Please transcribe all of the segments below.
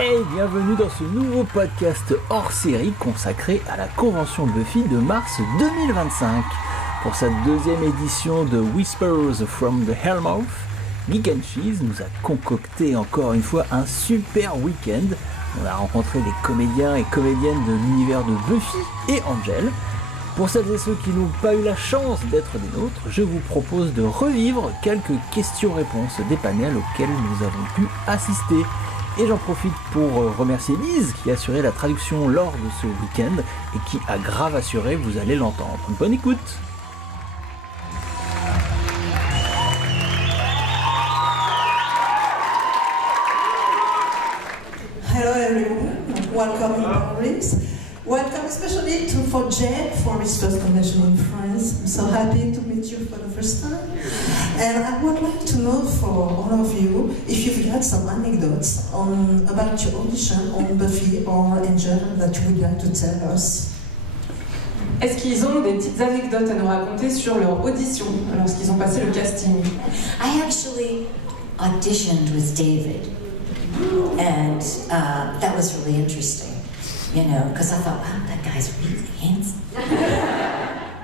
Hey, bienvenue dans ce nouveau podcast hors série consacré à la convention Buffy de mars 2025. Pour cette deuxième édition de Whispers from the Hellmouth, Geek and Cheese nous a concocté encore une fois un super week-end. On a rencontré des comédiens et comédiennes de l'univers de Buffy et Angel. Pour celles et ceux qui n'ont pas eu la chance d'être des nôtres, je vous propose de revivre quelques questions-réponses des panels auxquels nous avons pu assister. Et j'en profite pour remercier Lise qui a assuré la traduction lors de ce week-end et qui a grave assuré, vous allez l'entendre. Bonne écoute! Hello everyone, welcome in Paris. Welcome especially for Jay for his first convention in France. I'm so happy to meet you for the first time. And I would like to know for all of you if you've got some anecdotes about your audition on Buffy or Angel that you would like to tell us. Est-ce qu'ils ont des petites anecdotes à nous raconter sur leur audition lorsqu'ils ont passé le casting? I actually auditioned with David, and that was really interesting, you know, because I thought, wow, that guy's really handsome.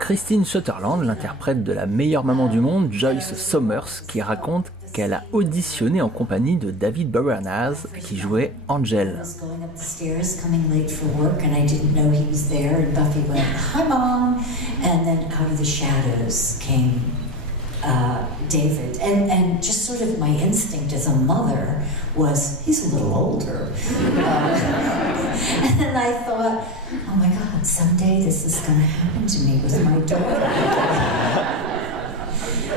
Christine Sutherland, l'interprète de la meilleure maman du monde, Joyce Somers, qui raconte qu'elle a auditionné en compagnie de David Boreanaz, qui jouait Angel. I was going up the stairs, coming late for work, and I didn't know he was there, and Buffy went, "Hi, Mom," and then out of the shadows came David, and just sort of my instinct as a mother was, he's a little older. And then I thought, oh my God, someday this is going to happen to me with my daughter.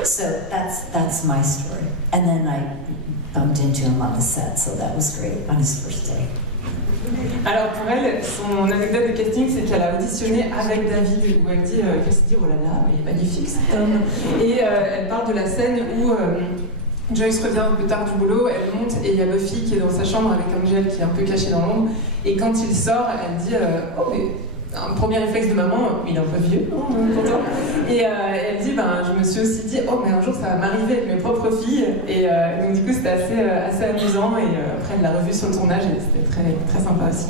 So that's my story. And then I bumped into him on the set, so that was great on his first day. Alors pour elle, son anecdote de casting, c'est qu'elle a auditionné avec David, où elle dit qu'elle s'est dit oh là là, il est magnifique cet homme. Et elle parle de la scène où Joyce revient un peu tard du boulot, elle monte et il y a Buffy qui est dans sa chambre avec Angel qui est un peu caché dans l'ombre. Et quand il sort, elle dit oh mais un premier réflexe de maman, il est un peu vieux, content. Et elle dit je me suis aussi dit oh mais un jour ça va m'arriver avec mes propres filles. Et donc du coup c'était assez amusant et après elle l'a revu sur le tournage et c'était très, très sympa aussi.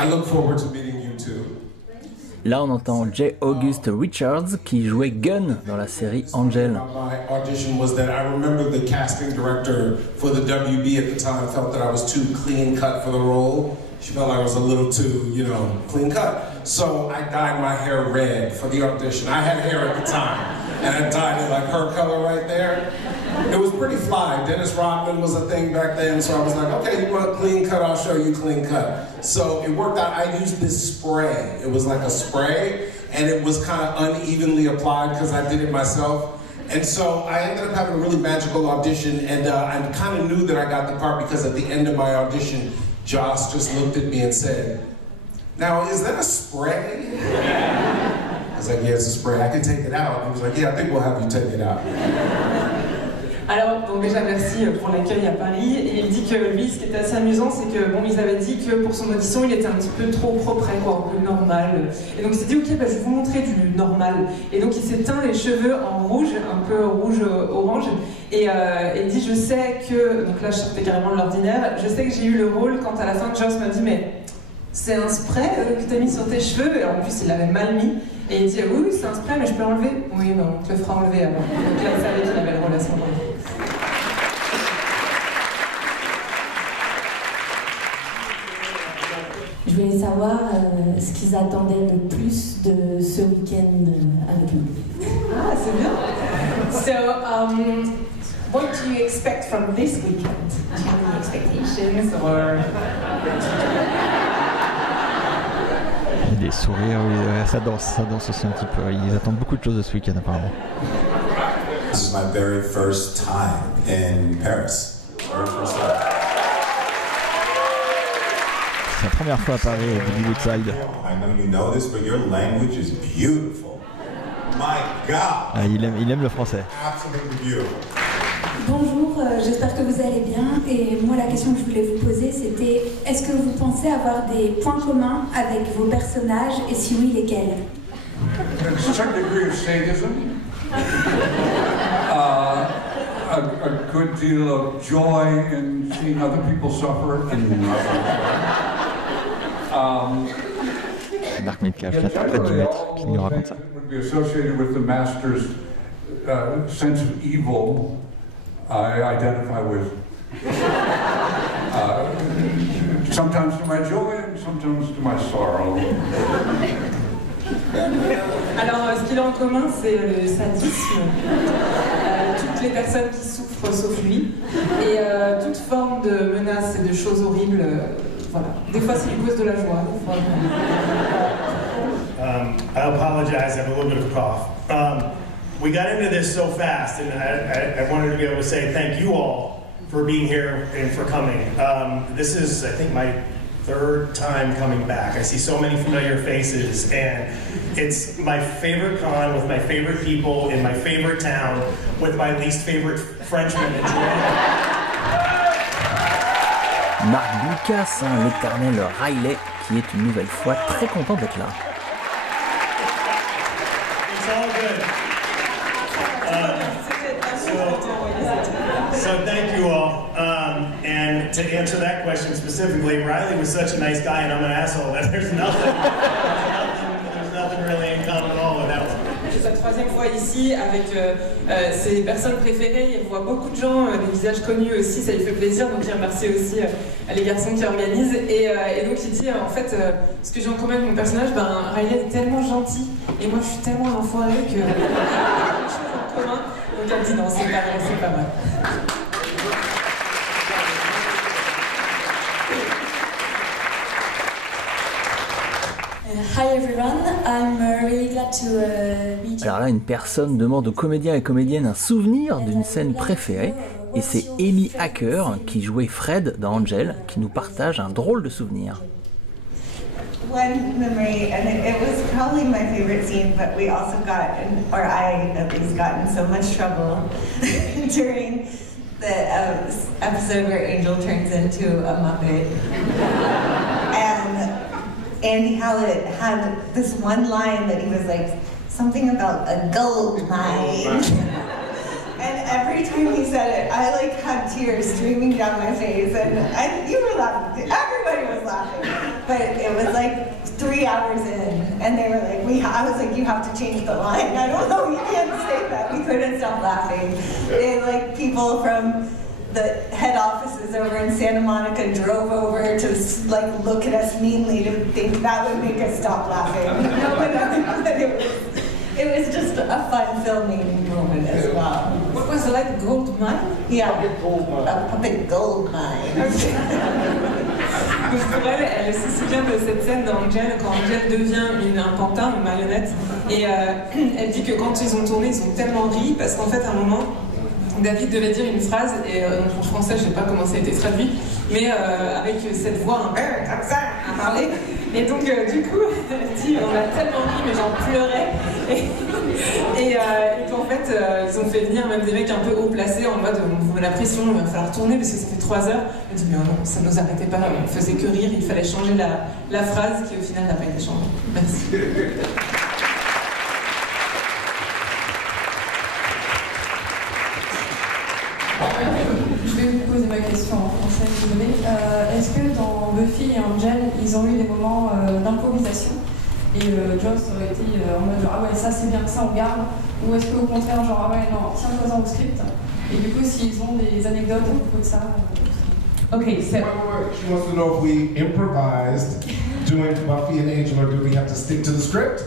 I look forward to meeting you too. Là, on entend J. August Richards qui jouait Gunn dans la série Angel. My audition was that I remember the casting director for the WB at the time felt that I was too clean cut for the role. She felt I was a little too, clean cut. So I dyed my hair red for the audition. I had hair at the time, and I dyed it like her color right there. It was pretty fly. Dennis Rodman was a thing back then, so I was like, okay, you want clean cut, I'll show you clean cut. So it worked out. I used this spray. It was like a spray, and it was kind of unevenly applied because I did it myself. And so I ended up having a really magical audition, and I kind of knew that I got the part because at the end of my audition, Joss just looked at me and said, "Now, is that a spray?" I was like, "Yeah, it's a spray. I can take it out." He was like, "Yeah, I think we'll have you take it out." Alors, donc déjà merci pour l'accueil à Paris. Et il dit que lui, ce qui était assez amusant, c'est que ils avaient dit que pour son audition, il était un petit peu trop propre, quoi, un peu normal. Et donc il s'est dit, ok, je vais vous montrer du normal. Et donc il s'est teint les cheveux en rouge, un peu rouge-orange. Et il dit, je sais que, donc là je sortais carrément de l'ordinaire, je sais que j'ai eu le rôle quand à la fin Joss m'a dit, mais c'est un spray que tu as mis sur tes cheveux. Et en plus, il l'avait mal mis. Et il dit, oui, c'est un spray, mais je peux l'enlever. Oui, on te le fera enlever alors. Donc là, il savait qu'il avait le rôle à ce moment-là. Je voulais savoir ce qu'ils attendaient le plus de ce week-end avec nous. Ah, c'est bien. So, what do you expect from this weekend? Do you have any expectations or? Il y a des sourires, oui, ça danse aussi un petit peu. Ils attendent beaucoup de choses de ce week-end apparemment. This is my very first time in Paris. Very first time. C'est la première fois à Paris, Billy Woodside. I know you know this, but your language is beautiful. My God! Ah, il aime le français. Absolutely beautiful. Bonjour, j'espère que vous allez bien. Et moi, la question que je voulais vous poser, c'était est-ce que vous pensez avoir des points communs avec vos personnages, et si oui, lesquels? A certain degree of sadism, a good deal of joy in seeing other people suffer. Mark Metcalf, l'interprète du maître, qui nous raconte ça. Would be associated with the master's sense of evil. I identify with. Sometimes to my joy and sometimes to my sorrow. Alors, ce qu'il a en commun, c'est le sadisme. Toutes les personnes qui souffrent sauf lui. Et toute forme de menace et de choses horribles. Voilà. Des fois, c'est lui cause de la joie. Des fois, I apologize, I have a little bit of a cough. We got into this so fast, and I wanted to be able to say thank you all for being here and for coming. This is, I think, my third time coming back. I see so many familiar faces, and it's my favorite con with my favorite people in my favorite town with my least favorite Frenchman in Marc Lucas, l'éternel Riley, qui est une nouvelle fois très content d'être là. It's all good. So thank you all. And to answer that question specifically, Riley was such a nice guy, and I'm an asshole. That there's nothing really in common at all with that one. C'est sa troisième fois ici avec ses personnes préférées. Il voit beaucoup de gens, des visages connus aussi, ça lui fait plaisir. Donc il remercie aussi les garçons qui organisent. Et donc il dit en fait, ce que j'ai en commun avec mon personnage, Riley est tellement gentil et moi je suis tellement un enfoiré que y a quelque chose en commun. Donc elle dit non, c'est pas vrai, c'est pas vrai. Hi everyone, I'm really glad to be. Alors là, une personne demande aux comédiens et comédiennes un souvenir d'une scène préférée, et c'est Amy Acker, qui jouait Fred dans Angel, qui nous partage un drôle de souvenir. One memory, and it was probably my favorite scene, but we also got, or I at least got in so much trouble during the episode where Angel turns into a Muppet. And Andy Hallett had this one line that he was like, something about a gold mine. And every time he said it, I like had tears streaming down my face, and you were laughing, everybody was laughing. But it was like 3 hours in, and they were like, I was like, you have to change the line. I don't know, you can't say that. We couldn't stop laughing. And like people from the head offices over in Santa Monica drove over to like look at us meanly to think that would make us stop laughing. But it was just a fun filming moment as well. What was it like, gold mine? Yeah, a puppet gold mine. Okay. Donc pour elle, elle se souvient de cette scène dans Angel, quand Angel devient un pantin, une marionnette. Et elle dit que quand ils ont tourné, ils ont tellement ri, parce qu'en fait, à un moment, David devait dire une phrase, et en français, je ne sais pas comment ça a été traduit, mais avec cette voix un peu comme ça, à parler. Et donc, du coup, elle dit, on a tellement ri, mais j'en pleurais. Et qu'en fait, ils ont fait venir même des mecs un peu haut placés, en mode, on vous met la pression, il va falloir tourner, parce que ça fait 3 heures. Elle dit, mais non, ça ne nous arrêtait pas, on faisait que rire, il fallait changer la phrase, qui au final n'a pas été changée. Merci. Je vais vous poser ma question en français, désolé. Est-ce que dans Buffy et Angel, ils ont eu des moments d'improvisation et Joss aurait été en mode genre, ah ouais, ça c'est bien, ça on garde, ou est-ce qu'au contraire, genre, ah ouais, non, tiens-toi au script, et du coup, s'ils ont des anecdotes à propos de ça. Okay, so. She wants to know if we improvised doing Buffy and Angel, or do we have to stick to the script?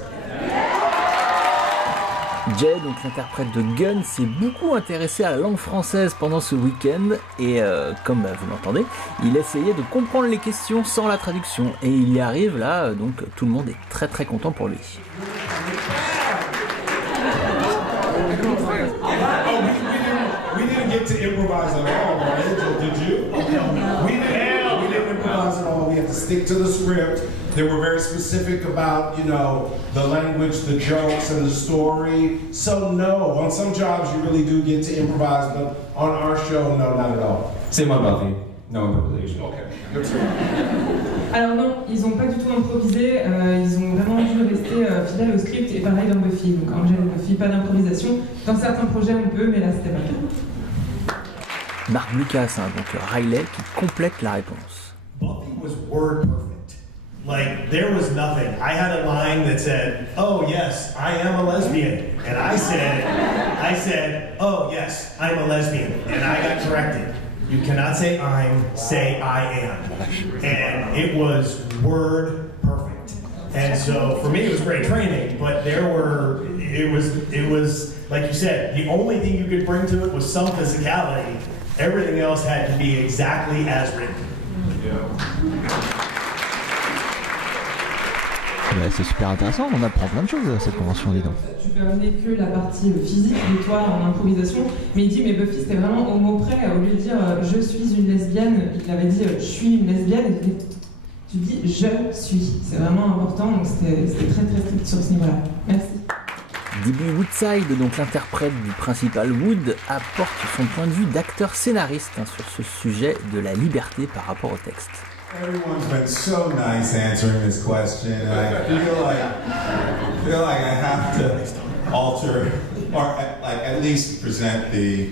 Jay, donc l'interprète de Gunn, s'est beaucoup intéressé à la langue française pendant ce week-end et comme vous l'entendez, il essayait de comprendre les questions sans la traduction et il y arrive là, donc tout le monde est très très content pour lui. We didn't get to improvise at all, right? Did you? We didn't improvise at all. We had to stick to the script. They were very specific about, the language, the jokes, and the story. So no, on some jobs you really do get to improvise, but on our show, no, not at all. Same on Buffy. No improvisation. Okay. Alors non, ils n'ont pas du tout improvisé, ils ont vraiment dû rester fidèles au script, et pareil dans Buffy. Donc Angel et Buffy, pas d'improvisation. Dans certains projets on peut, mais là c'était pas le cas. Marc Lucas, hein, donc Riley, qui complète la réponse. Buffy was word perfect. Like, there was nothing. I had a line that said, "Oh yes, I am a lesbian," and I said, "Oh yes, I'm a lesbian," and I got corrected. You cannot say "I'm," say "I am," and it was word perfect. And so for me, it was great training. But it was like you said, the only thing you could bring to it was some physicality. Everything else had to be exactly as written. Ouais, c'est super intéressant, on apprend plein de choses à cette convention, dis donc. Tu peux amener que la partie physique de toi en improvisation, mais il dit, mais Buffy c'était vraiment au mot près, au lieu de dire je suis une lesbienne, il avait dit je suis une lesbienne, et tu dis je suis, c'est vraiment important, donc c'était très très strict sur ce niveau-là. Merci. D.B. Woodside, donc l'interprète du principal Wood, apporte son point de vue d'acteur-scénariste sur ce sujet de la liberté par rapport au texte. Everyone's been so nice answering this question, and I feel like I have to alter, or at least present the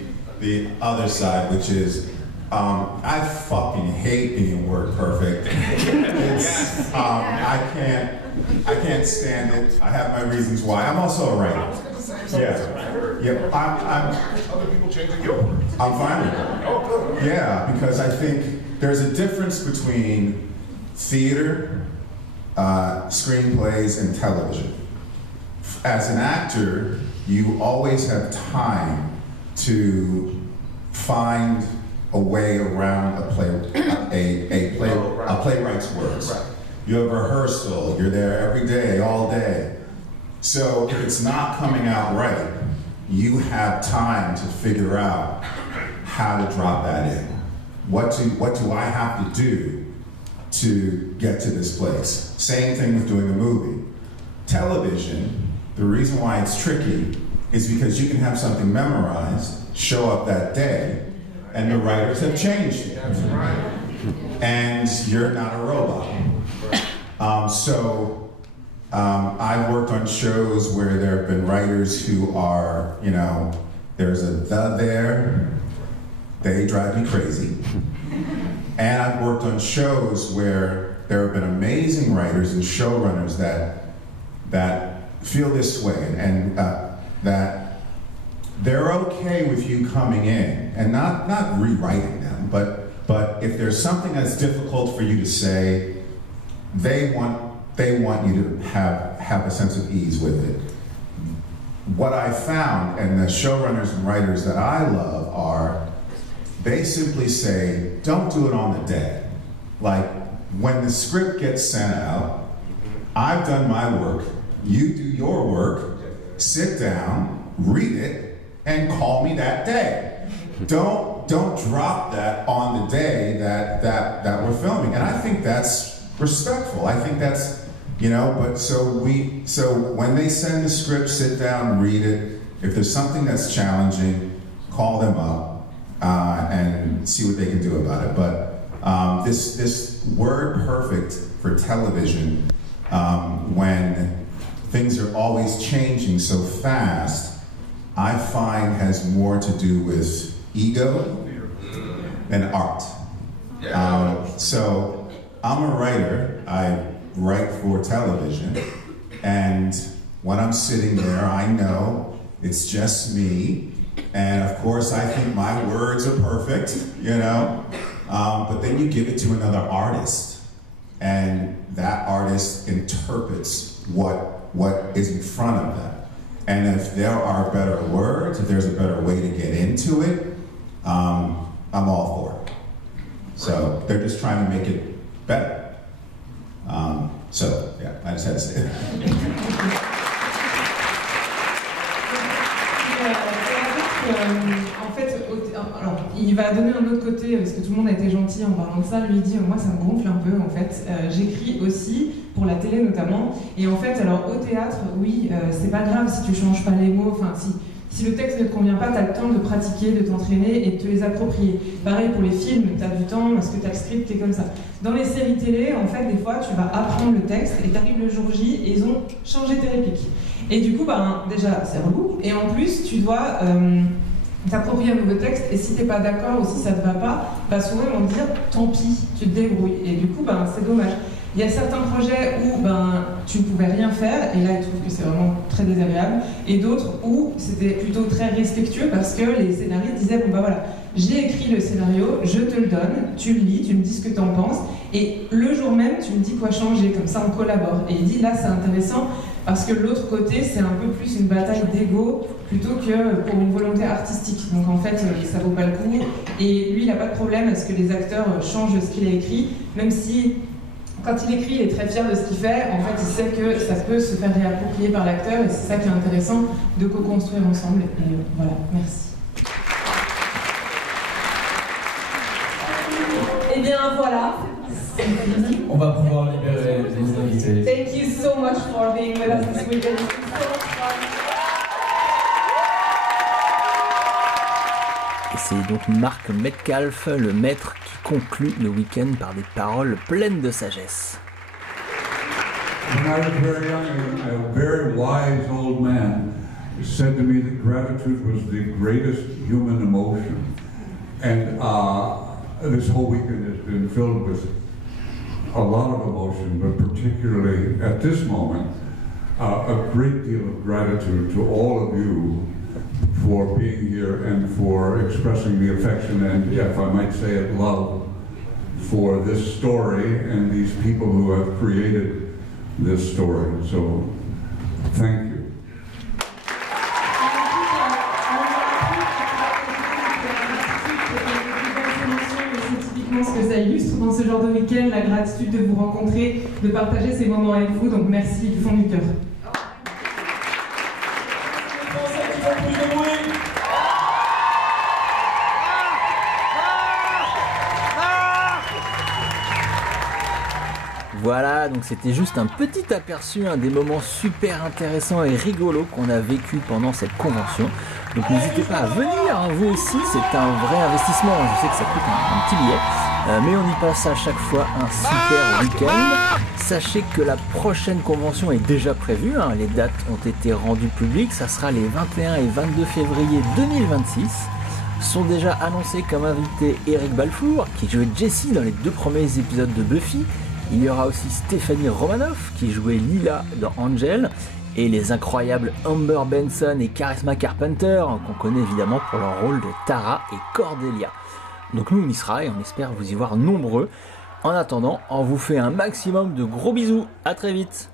other side, which is I fucking hate being word perfect. It's, I can't stand it. I have my reasons why. I'm also a writer. Yeah. I'm fine with it. Yeah, because I think there's a difference between theater, screenplays, and television. As an actor, you always have time to find a way around a playwright's works. You have rehearsal, you're there every day, all day. So if it's not coming out right, you have time to figure out how to drop that in. What do I have to do to get to this place? Same thing with doing a movie. Television, the reason why it's tricky is because you can have something memorized, show up that day, and the writers have changed it. And you're not a robot. I've worked on shows where there have been writers who are, there's a "the" there, they drive me crazy. And I've worked on shows where there have been amazing writers and showrunners that feel this way, and that they're okay with you coming in and not rewriting them, but if there's something that's difficult for you to say, they want you to have a sense of ease with it. What I found, and the showrunners and writers that I love are, they simply say, don't do it on the day. Like, when the script gets sent out, I've done my work, you do your work, sit down, read it, and call me that day. Don't drop that on the day that we're filming. And I think that's respectful. I think that's, so when they send the script, sit down, read it. If there's something that's challenging, call them up and see what they can do about it. But this word perfect for television, when things are always changing so fast, I find has more to do with ego than art. So I'm a writer. I write for television, and when I'm sitting there, I know it's just me, and of course I think my words are perfect, but then you give it to another artist, and that artist interprets what is in front of them. And if there are better words, if there's a better way to get into it, I'm all for it. So they're just trying to make it better. I just had to say that. En fait, alors, il va donner un autre côté, parce que tout le monde a été gentil en parlant de ça. Lui, il dit, moi, ça me gonfle un peu, en fait. J'écris aussi, pour la télé notamment. Et en fait, alors, au théâtre, oui, c'est pas grave si tu changes pas les mots. Enfin, si le texte ne te convient pas, tu as le temps de pratiquer, de t'entraîner et de te les approprier. Pareil pour les films, tu as du temps parce que tu as le script qui est comme ça. Dans les séries télé, en fait, des fois, tu vas apprendre le texte et tu arrives le jour J et ils ont changé tes répliques. Et du coup, déjà, c'est relou. Et en plus, tu dois t'appropries un nouveau texte, et si t'es pas d'accord ou si ça te va pas, bah souvent ils vont te dire tant pis, tu te débrouilles. Et du coup, ben c'est dommage. Il y a certains projets où ben, tu ne pouvais rien faire, et là ils trouvent que c'est vraiment très désagréable, et d'autres où c'était plutôt très respectueux parce que les scénaristes disaient bon bah voilà, j'ai écrit le scénario, je te le donne, tu le lis, tu me dis ce que tu en penses, et le jour même tu me dis quoi changer, comme ça on collabore. Et il dit là c'est intéressant parce que l'autre côté c'est un peu plus une bataille d'ego plutôt que pour une volonté artistique. Donc en fait ça vaut pas le coup, et lui il n'a pas de problème à ce que les acteurs changent ce qu'il a écrit, même si quand il écrit, il est très fier de ce qu'il fait. En fait, il sait que ça peut se faire réapproprier par l'acteur, et c'est ça qui est intéressant de co-construire ensemble. Et voilà, merci. Eh bien voilà. On va pouvoir libérer les invités. Thank you so much for being with us this weekend. It's been so much fun. Et c'est donc Mark Metcalf, le maître, qui conclut le week-end par des paroles pleines de sagesse. When I was very young, a very wise old man said to me that gratitude was the greatest human emotion. And this whole weekend has been filled with a lot of emotion, but particularly at this moment, a great deal of gratitude to all of you for being here and for expressing the affection and, if I might say it, love for this story and these people who have created this story. So, thank you. C'est typiquement ce que ça illustre dans ce genre de week-end, la gratitude de vous rencontrer, de partager ces moments avec vous, donc merci du fond du cœur. Voilà, donc c'était juste un petit aperçu des moments super intéressants et rigolos qu'on a vécu pendant cette convention. Donc n'hésitez pas à venir, vous aussi, c'est un vrai investissement. Je sais que ça coûte un petit billet, mais on y passe à chaque fois un super week-end. Sachez que la prochaine convention est déjà prévue, les dates ont été rendues publiques, ça sera les 21 et 22 février 2026. Sont déjà annoncés comme invités Eric Balfour, qui jouait Jessie dans les 2 premiers épisodes de Buffy. Il y aura aussi Stéphanie Romanoff, qui jouait Lila dans Angel, et les incroyables Amber Benson et Charisma Carpenter, qu'on connaît évidemment pour leur rôle de Tara et Cordelia. Donc nous on y sera et on espère vous y voir nombreux. En attendant, on vous fait un maximum de gros bisous, à très vite.